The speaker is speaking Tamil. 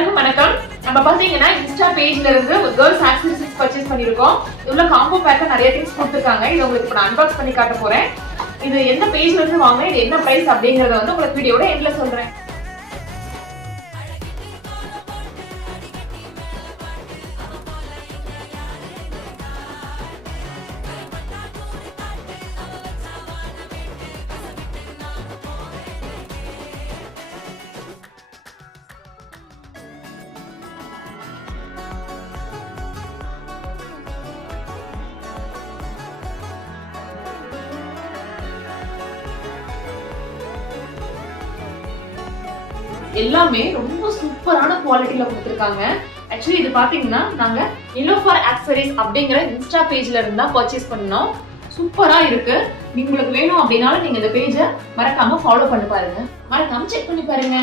எல்லாருக்கும் வணக்கம். நம்ம பாத்தீங்கன்னா இன்ஸ்டா பேஜ்ல இருந்து ஒரு கேர்ள்ஸ் ஆக்சஸரீஸ் பர்ச்சேஸ் பண்ணிருக்கோம். இதுல காம்போ பேக்கா நிறைய திங்ஸ் கொடுத்திருக்காங்க. இத உங்களுக்கு நான் அன்பாக்ஸ் பண்ணி காட்ட போறேன். இது எந்த பேஜ்ல இருந்து வாங்குனேன், இது என்ன பிரைஸ் அப்படிங்கறத வந்து உங்களுக்கு வீடியோட எண்ட்ல சொல்றேன். எல்லாமே ரொம்ப சூப்பரான குவாலிட்டில கொடுத்திருக்காங்க. ஆக்சுவலி இது பாத்தீங்கன்னா நாங்க நிலோஃபர் ஆக்சஸரீஸ் அப்படிங்கிற இன்ஸ்டா பேஜ்ல இருந்து தான் பர்ச்சேஸ் பண்ணோம். சூப்பரா இருக்கு. உங்களுக்கு வேணும் அப்படினாலும் நீங்க இந்த பேஜை மறக்காம ஃபாலோ பண்ணி பாருங்க. மறக்காம செக் பண்ணி பாருங்க.